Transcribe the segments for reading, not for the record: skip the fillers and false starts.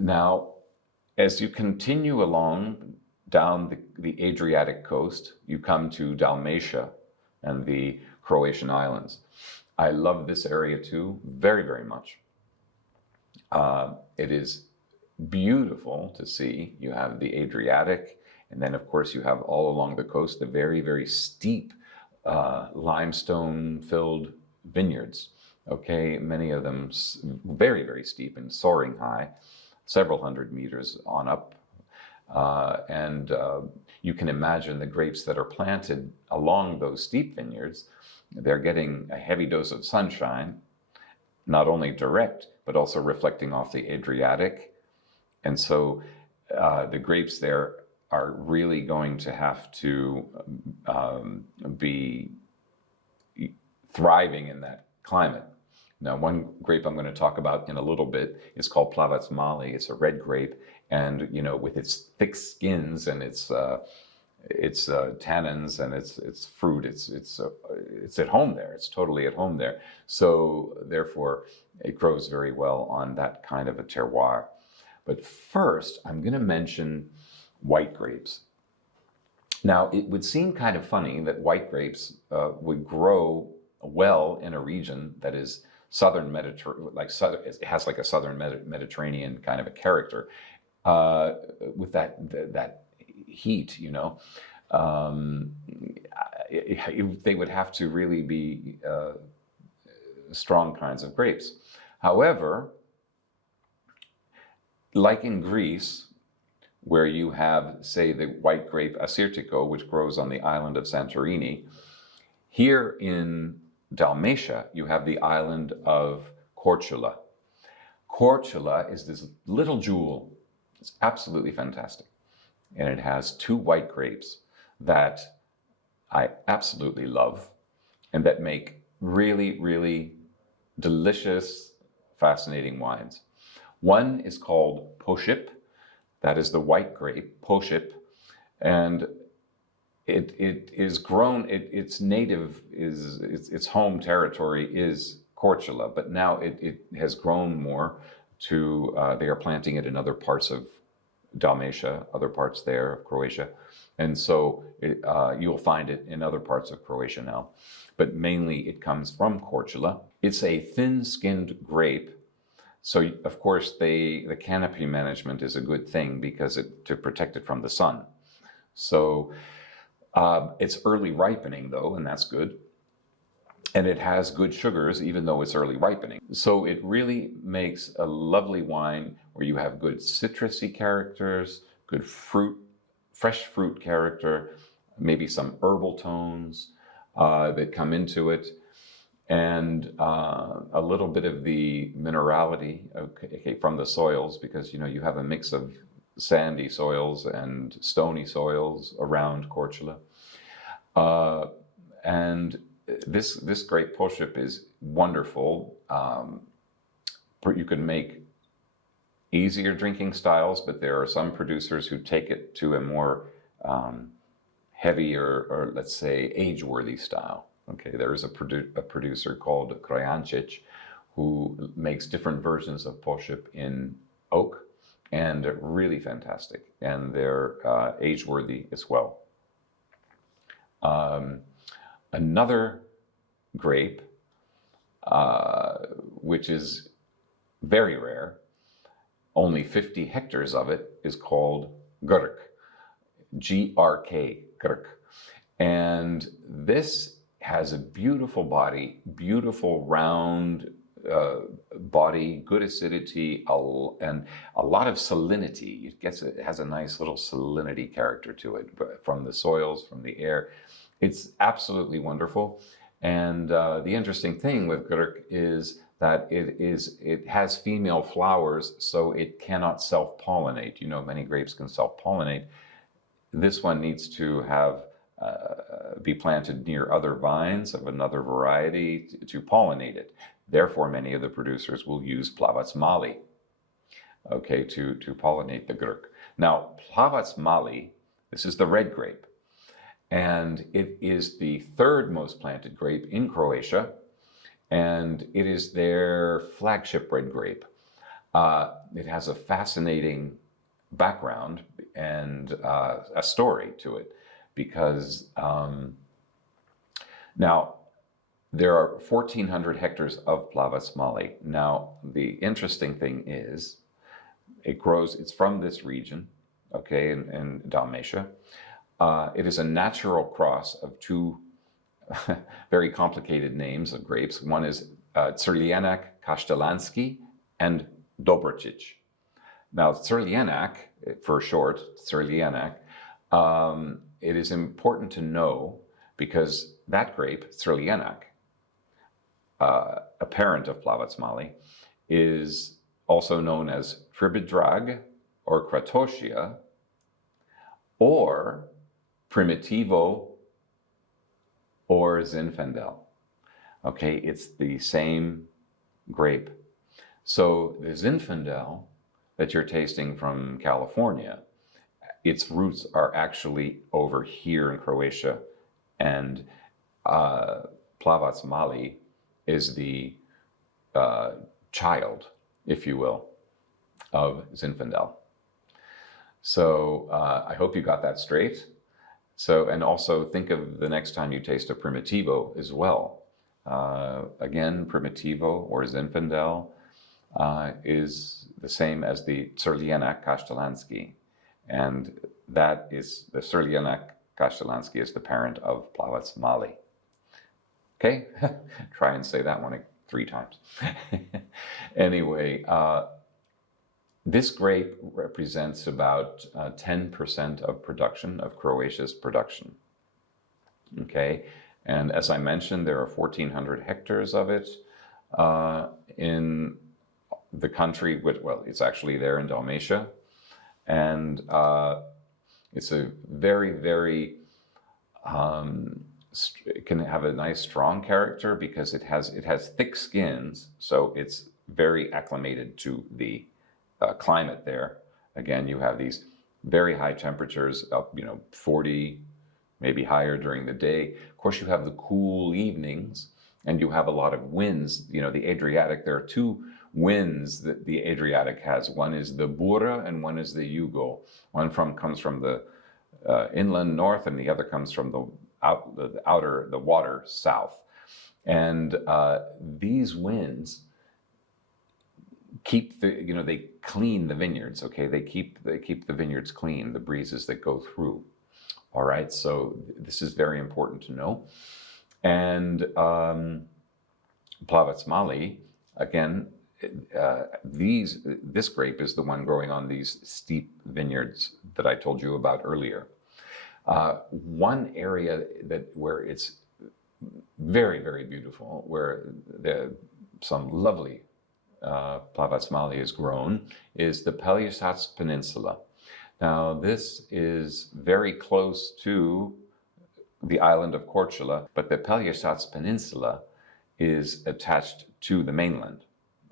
Now, as you continue along down the Adriatic coast, you come to Dalmatia and the Croatian islands. I love this area too, very, very much. It is beautiful to see. You have the Adriatic, and then of course you have all along the coast the very, very steep limestone-filled vineyards. Okay, many of them very, very steep and soaring high, several hundred meters on up. And you can imagine the grapes that are planted along those steep vineyards. They're getting a heavy dose of sunshine, not only direct, but also reflecting off the Adriatic. And so the grapes there are really going to have to be thriving in that climate. Now, one grape I'm going to talk about in a little bit is called Plavac Mali. It's a red grape, and with its thick skins and its tannins and its fruit, it's at home there. It's totally at home there. So therefore, it grows very well on that kind of a terroir. But first, I'm going to mention white grapes. Now, it would seem kind of funny that white grapes would grow well in a region that is southern Mediterranean, it has like a southern Mediterranean kind of a character, with that heat, they would have to really be strong kinds of grapes. However, like in Greece, where you have, say, the white grape Assyrtiko, which grows on the island of Santorini, here in Dalmatia, you have the island of Korčula. Korčula is this little jewel. It's absolutely fantastic. And it has two white grapes that I absolutely love and that make really, really delicious, fascinating wines. One is called Pošip. That is the white grape, Pošip. And it is grown, its native is, its home territory is Korčula, but now it has grown more to, they are planting it in other parts of Dalmatia, other parts there of Croatia. And so you'll find it in other parts of Croatia now. But mainly it comes from Korčula. It's a thin-skinned grape. So of course the canopy management is a good thing because to protect it from the sun. So it's early ripening though, and that's good. And it has good sugars even though it's early ripening. So it really makes a lovely wine where you have good citrusy characters, good fruit, fresh fruit character, maybe some herbal tones that come into it, and a little bit of the minerality from the soils, because you have a mix of sandy soils and stony soils around Korčula. And this grape Pošip is wonderful. You can make easier drinking styles, but there are some producers who take it to a more heavier, or let's say age-worthy style. Okay, there is a producer called Krems who makes different versions of Pošip in oak, and really fantastic, and they're age-worthy as well. Another grape, which is very rare, only 50 hectares of it, is called Grk, G-R-K, Grk. And this has a beautiful body, beautiful round body, good acidity, and a lot of salinity. It has a nice little salinity character to it from the soils, from the air. It's absolutely wonderful. And the interesting thing with Grk is that it has female flowers, so it cannot self-pollinate. Many grapes can self-pollinate. This one needs to have be planted near other vines of another variety to pollinate it. Therefore, many of the producers will use Plavac Mali, okay, to pollinate the Grk. Now, Plavac Mali, this is the red grape, and it is the third most planted grape in Croatia, and it is their flagship red grape. It has a fascinating background and a story to it, because now there are 1,400 hectares of Plavas-Mali. Now, the interesting thing is, it's from this region, okay, in Dalmatia. It is a natural cross of two very complicated names of grapes. One is Crljenak Kaštelanski and Dobrčić. Now, Crljenak, for short, Crljenak, it is important to know because that grape, Crljenak, a parent of Plavas-Mali, is also known as Fribidrag or Croatia or Primitivo or Zinfandel. Okay, it's the same grape. So the Zinfandel that you're tasting from California, its roots are actually over here in Croatia, and Plavas-Mali is the child, if you will, of Zinfandel. So I hope you got that straight. So, and also think of the next time you taste a Primitivo as well. Again, Primitivo or Zinfandel is the same as the Crljenak Kaštelanski, and that is the Crljenak Kaštelanski is the parent of Plavas-Mali. Okay, try and say that one 3 times. Anyway, this grape represents about 10% of production, of Croatia's production. Okay, and as I mentioned, there are 1,400 hectares of it in the country. Well, it's actually there in Dalmatia, and it's a very, very it can have a nice strong character because it has thick skins, so it's very acclimated to the climate there. Again, you have these very high temperatures up, 40, maybe higher during the day. Of course, you have the cool evenings, and you have a lot of winds. The Adriatic, there are 2 winds that the Adriatic has. One is the Bura and one is the Jugo. One comes from the inland north, and the other comes from the water south. And these winds keep they clean the vineyards. Okay, they keep the vineyards clean, the breezes that go through. All right, so this is very important to know. And Plavas-Mali, again, this grape is the one growing on these steep vineyards that I told you about earlier. One area where it's very, very beautiful, where some lovely Plavas-Mali is grown, is the Pelješac Peninsula. Now, this is very close to the island of Korčula, but the Pelješac Peninsula is attached to the mainland.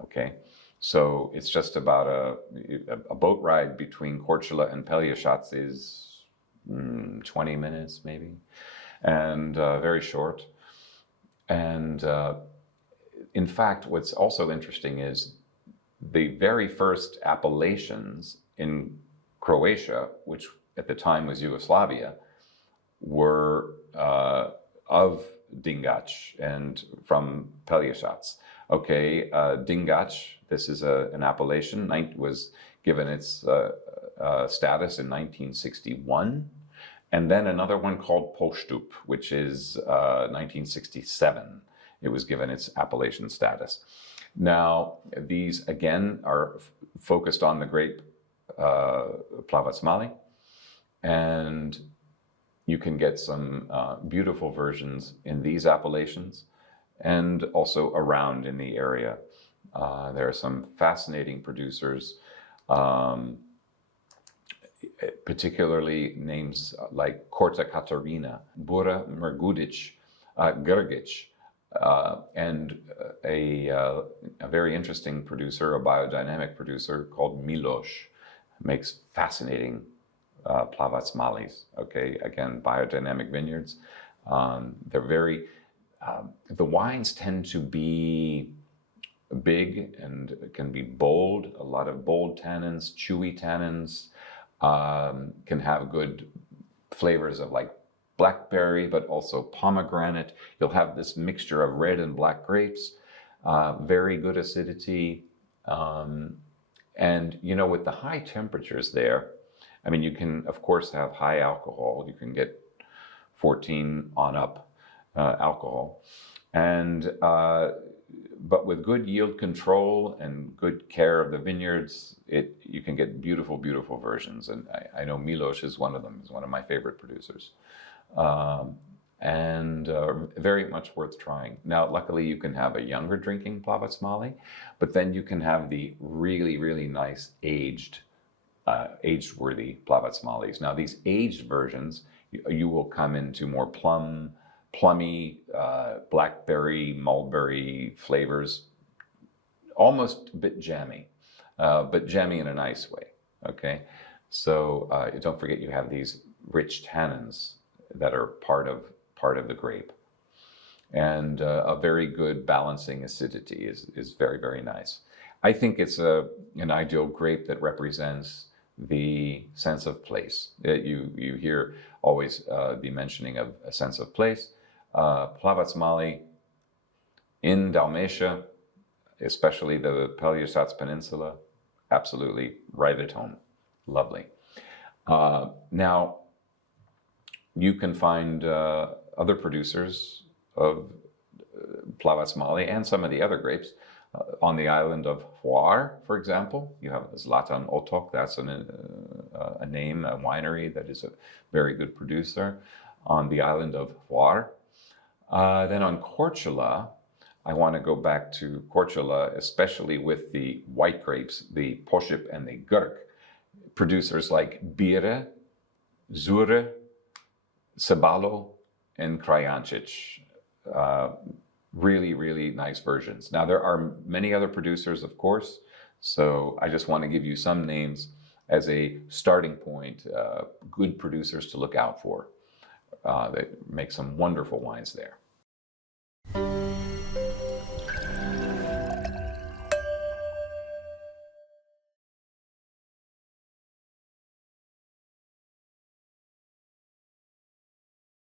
Okay, so it's just about a boat ride between Korčula and Pelješac is 20 minutes maybe, and very short. And in fact, what's also interesting is the very first appellations in Croatia, which at the time was Yugoslavia, were of Dingač and from Pelješac. Okay, Dingač, this is an appellation, was given its status in 1961. And then another one called Postup, which is 1967. It was given its appellation status. Now, these again are focused on the grape Plavas-Mali, and you can get some beautiful versions in these appellations and also around in the area. There are some fascinating producers, particularly names like Korta Katarina, Bura Mrgudic, Grgic, and a very interesting producer, a biodynamic producer called Miloš, makes fascinating Plavas-Malis. Okay, again, biodynamic vineyards. They're very, the wines tend to be big and can be bold, a lot of bold tannins, chewy tannins, can have good flavors of like blackberry, but also pomegranate. You'll have this mixture of red and black grapes, very good acidity. And, you know, with the high temperatures there, I mean, you can, of course, have high alcohol. You can get 14 on up alcohol. And, but with good yield control and good care of the vineyards, you can get beautiful, beautiful versions. And I know Milos is one of them. He's one of my favorite producers. And very mumuch worth trying. Now, luckily, you can have a younger drinking Plavac Mali, but then you can have the really, really nice aged-worthy Plavac Malis. Now, these aged versions, you will come into more plummy, blackberry, mulberry flavors, almost a bit jammy, but jammy in a nice way. Okay, so don't forget you have these rich tannins that are part of the grape, and a very good balancing acidity is very, very nice. I think it's an ideal grape that represents the sense of place. You hear always the mentioning of a sense of place. Plavac Mali in Dalmatia, especially the Peliasats Peninsula, absolutely right at home. Lovely. Now, you can find other producers of Plavac Mali and some of the other grapes on the island of Hvar, for example. You have Zlatan Otok, that's a name, a winery that is a very good producer on the island of Hvar. Then on Korčula, I want to go back to Korčula, especially with the white grapes, the Pošip and the Grk, producers like Bire, Zure, Sabalo, and Krajancic. Really, really nice versions. Now, there are many other producers, of course, so I just want to give you some names as a starting point, good producers to look out for that make some wonderful wines there.